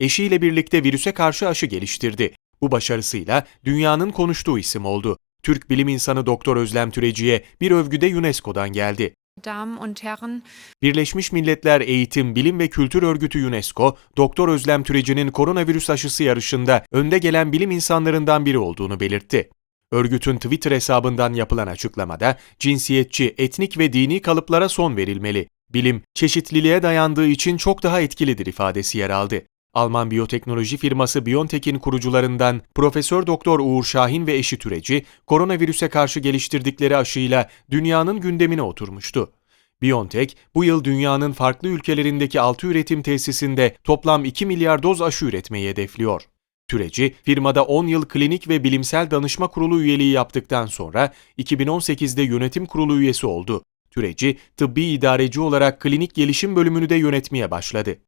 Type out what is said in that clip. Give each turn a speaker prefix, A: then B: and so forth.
A: eşiyle birlikte virüse karşı aşı geliştirdi. Bu başarısıyla dünyanın konuştuğu isim oldu. Türk bilim insanı Doktor Özlem Türeci'ye bir övgü de UNESCO'dan geldi. Birleşmiş Milletler Eğitim, Bilim ve Kültür Örgütü UNESCO, Doktor Özlem Türeci'nin koronavirüs aşısı yarışında önde gelen bilim insanlarından biri olduğunu belirtti. Örgütün Twitter hesabından yapılan açıklamada cinsiyetçi, etnik ve dini kalıplara son verilmeli. Bilim, çeşitliliğe dayandığı için çok daha etkilidir ifadesi yer aldı. Alman biyoteknoloji firması BioNTech'in kurucularından Profesör Doktor Uğur Şahin ve eşi Türeci, koronavirüse karşı geliştirdikleri aşıyla dünyanın gündemine oturmuştu. BioNTech, bu yıl dünyanın farklı ülkelerindeki 6 üretim tesisinde toplam 2 milyar doz aşı üretmeyi hedefliyor. Türeci, firmada 10 yıl klinik ve bilimsel danışma kurulu üyeliği yaptıktan sonra 2018'de yönetim kurulu üyesi oldu. Türeci, tıbbi idareci olarak klinik gelişim bölümünü
B: de yönetmeye başladı.